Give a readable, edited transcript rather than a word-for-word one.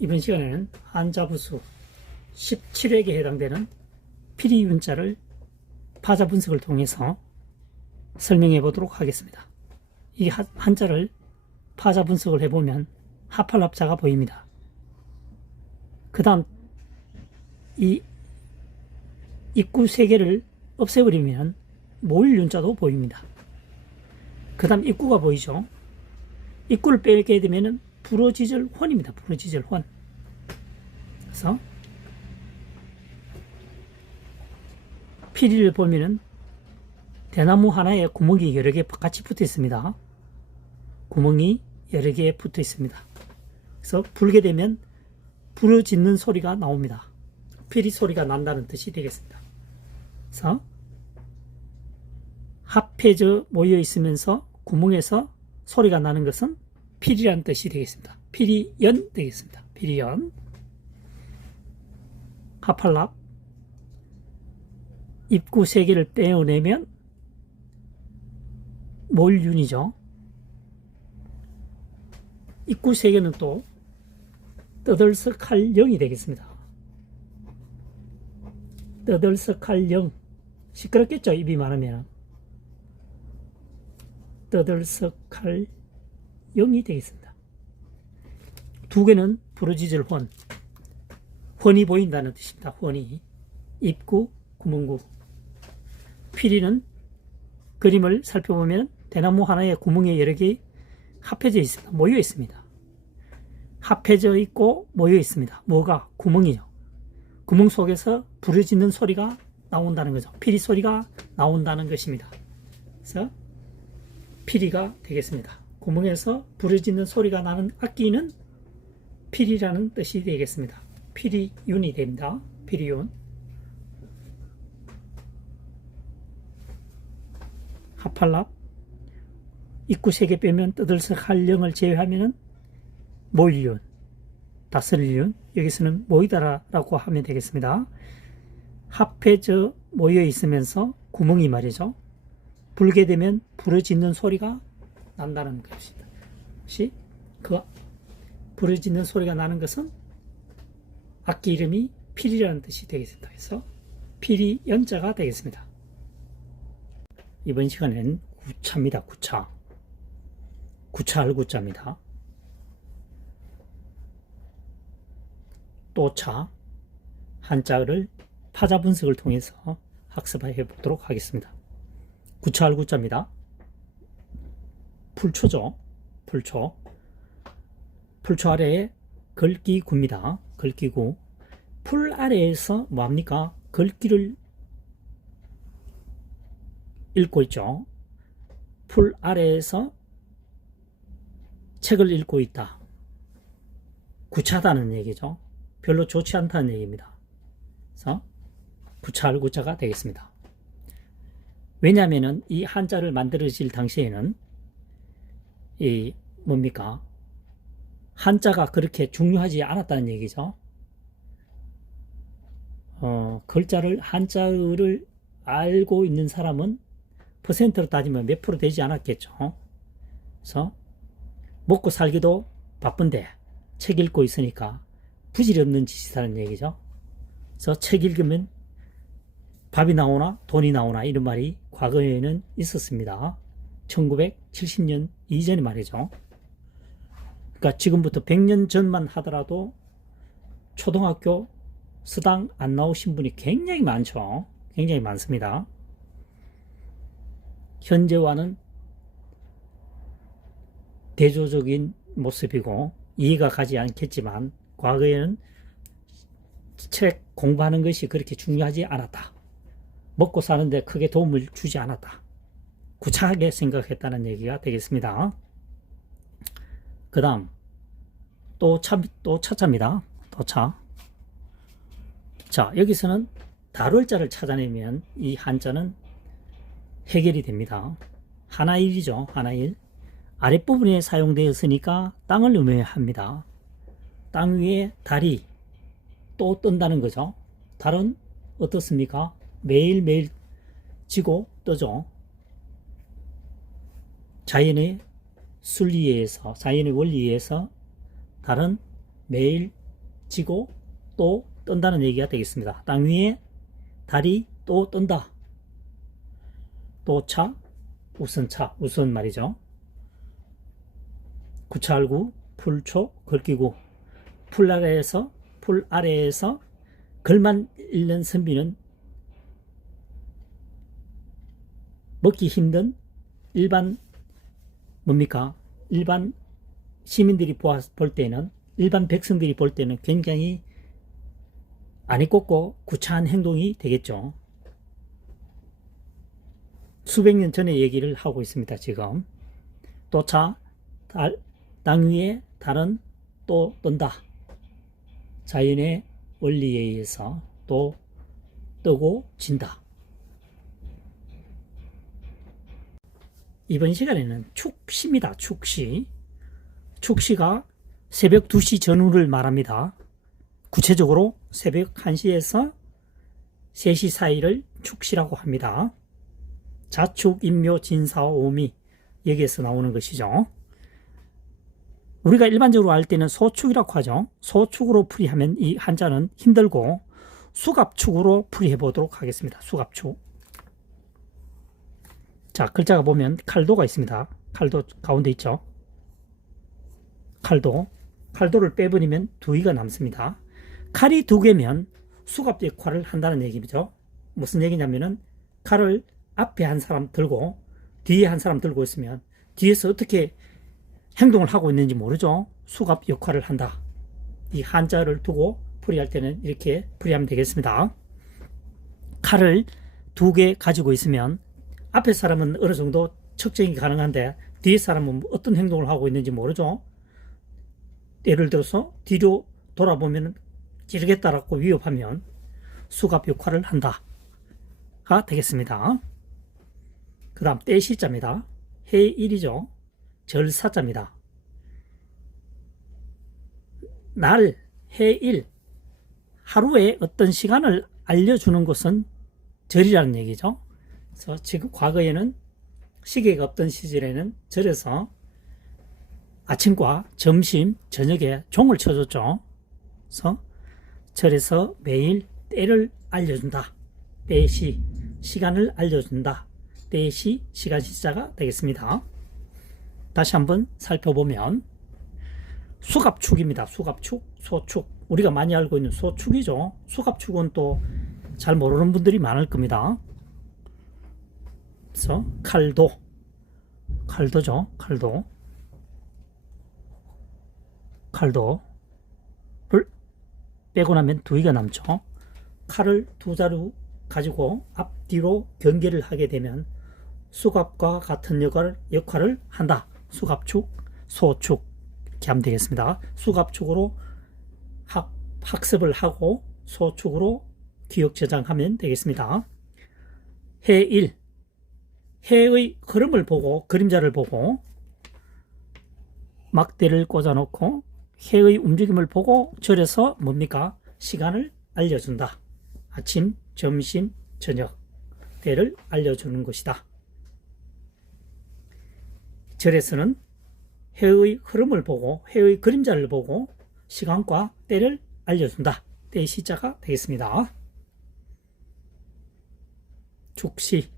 이번 시간에는 한자부수 17획에 해당되는 피리윤자를 파자 분석을 통해서 설명해 보도록 하겠습니다. 이 한자를 파자 분석을 해보면 하팔합자가 보입니다. 그 다음 이 입구 3개를 없애버리면 모일윤자도 보입니다. 그 다음 입구가 보이죠. 입구를 빼게 되면 불어지절 혼입니다. 불어지절 혼. 그래서 피리를 보면은 대나무 하나에 구멍이 여러 개 같이 붙어 있습니다. 구멍이 여러 개 붙어 있습니다. 그래서 불게 되면 부러지는 소리가 나옵니다. 피리 소리가 난다는 뜻이 되겠습니다. 그래서 합해져 모여 있으면서 구멍에서 소리가 나는 것은 피리라는 뜻이 되겠습니다. 피리연 되겠습니다. 피리연. 하팔랍. 입구 3개를 떼어내면 몰윤이죠. 입구 3개는 또 떠들썩할 영이 되겠습니다. 떠들썩할 영. 시끄럽겠죠, 입이 많으면. 떠들썩할 영이 되겠습니다. 2개는 부러지절 혼. 혼이 보인다는 뜻입니다. 혼이. 입구, 구멍구. 피리는 그림을 살펴보면 대나무 하나에 구멍이 여러 개 합해져 있습니다. 모여 있습니다. 합해져 있고 모여 있습니다. 뭐가? 구멍이죠. 구멍 속에서 부러지는 소리가 나온다는 거죠. 피리 소리가 나온다는 것입니다. 그래서 피리가 되겠습니다. 구멍에서 부러지는 소리가 나는 악기는 피리라는 뜻이 되겠습니다. 피리윤이 됩니다. 피리윤. 하팔랍. 입구 3개 빼면 떠들썩할 영을 제외하면 모일윤, 다스릴윤. 여기서는 모이다라고 하면 되겠습니다. 합해져 모여 있으면서 구멍이 말이죠. 불게 되면 부러지는 소리가 난다는 것입니다. 그 부러지는 소리가 나는 것은 악기 이름이 피리라는 뜻이 되겠습니다. 그래서 피리 연자가 되겠습니다. 이번 시간에는 구차입니다. 구차. 구차할 구자입니다. 또차. 한자를 파자 분석을 통해서 학습해 보도록 하겠습니다. 구차할 구자입니다. 풀초죠. 풀초. 풀초 아래에 걸기구입니다. 걸기구. 풀 아래에서 뭐합니까? 걸기를 읽고 있죠. 풀 아래에서 책을 읽고 있다. 구차하다는 얘기죠. 별로 좋지 않다는 얘기입니다. 그래서 구차할 구자가 되겠습니다. 왜냐하면 이 한자를 만들어질 당시에는 이 뭡니까? 한자가 그렇게 중요하지 않았다는 얘기죠. 글자를 한자를 알고 있는 사람은 퍼센트로 따지면 몇 프로 되지 않았겠죠. 그래서 먹고 살기도 바쁜데 책 읽고 있으니까 부질없는 짓이라는 얘기죠. 그래서 책 읽으면 밥이 나오나 돈이 나오나 이런 말이 과거에는 있었습니다. 1970년 이전의 말이죠. 그러니까 지금부터 100년 전만 하더라도 초등학교 수당 안 나오신 분이 굉장히 많죠. 굉장히 많습니다. 현재와는 대조적인 모습이고 이해가 가지 않겠지만 과거에는 책 공부하는 것이 그렇게 중요하지 않았다. 먹고 사는데 크게 도움을 주지 않았다. 구차하게 생각했다는 얘기가 되겠습니다. 그 다음 또 차차입니다. 또 차. 자, 여기서는 다룰 자를 찾아내면 이 한자는 해결이 됩니다. 하나일이죠. 하나일. 아랫부분에 사용되었으니까 땅을 의미합니다. 땅 위에 달이 또 뜬다는 거죠. 달은 어떻습니까? 매일매일 지고 뜨죠. 자연의 순리에 의해서, 자연의 원리에 의해서 달은 매일 지고 또 떤다는 얘기가 되겠습니다. 땅 위에 달이 또 떤다. 또차, 우선차, 우선 말이죠. 구차알구, 풀초, 걸기구. 풀 아래에서 글만 읽는 선비는 먹기 힘든 일반 일반 시민들이 볼 때는, 일반 백성들이 볼 때는 굉장히 안이 꽂고 구차한 행동이 되겠죠. 수백 년 전의 얘기를 하고 있습니다. 지금 또차, 땅 위에 달은 또 떤다. 자연의 원리에 의해서 또 뜨고 진다. 이번 시간에는 축시입니다. 축시가 새벽 2시 전후를 말합니다. 구체적으로 새벽 1시에서 3시 사이를 축시라고 합니다. 자축, 인묘, 진사와 오미, 여기에서 나오는 것이죠. 우리가 일반적으로 알 때는 소축이라고 하죠. 소축으로 풀이하면 이 한자는 힘들고 수갑축으로 풀이해 보도록 하겠습니다. 수갑축. 자, 글자가 보면 칼도가 있습니다. 칼도 가운데 있죠. 칼도를 빼버리면 두이가 남습니다. 칼이 두 개면 수갑 역할을 한다는 얘기죠. 무슨 얘기냐면은 칼을 앞에 한 사람 들고 뒤에 한 사람 들고 있으면 뒤에서 어떻게 행동을 하고 있는지 모르죠. 수갑 역할을 한다. 이 한자를 두고 풀이할 때는 이렇게 풀이하면 되겠습니다. 칼을 두 개 가지고 있으면 앞에 사람은 어느 정도 측정이 가능한데 뒤에 사람은 어떤 행동을 하고 있는지 모르죠. 예를 들어서 뒤로 돌아보면 찌르겠다라고 위협하면 수갑 역할을 한다가 되겠습니다. 그 다음 떼시자입니다. 해일이죠. 절사자입니다. 날, 해일, 하루에 어떤 시간을 알려주는 것은 절이라는 얘기죠. 그래서 지금 과거에는 시계가 없던 시절에는 절에서 아침과 점심, 저녁에 종을 쳐줬죠. 그래서 절에서 매일 때를 알려준다. 때시, 시간을 알려준다. 때시, 시간 시자가 되겠습니다. 다시 한번 살펴보면 수갑축입니다. 수갑축, 소축. 우리가 많이 알고 있는 소축이죠. 수갑축은 또 잘 모르는 분들이 많을 겁니다. 그래서 칼도죠. 칼도를 빼고 나면 두이가 남죠. 칼을 두 자루 가지고 앞뒤로 경계를 하게 되면 수갑과 같은 역할을 한다. 수갑축, 소축 이렇게 하면 되겠습니다. 수갑축으로 학습을 하고 소축으로 기억 저장하면 되겠습니다. 해의 흐름을 보고 그림자를 보고 막대를 꽂아놓고 해의 움직임을 보고 절에서 뭡니까? 시간을 알려준다. 아침, 점심, 저녁 때를 알려주는 것이다. 절에서는 해의 흐름을 보고 해의 그림자를 보고 시간과 때를 알려준다. 때의 시자가 되겠습니다. 축시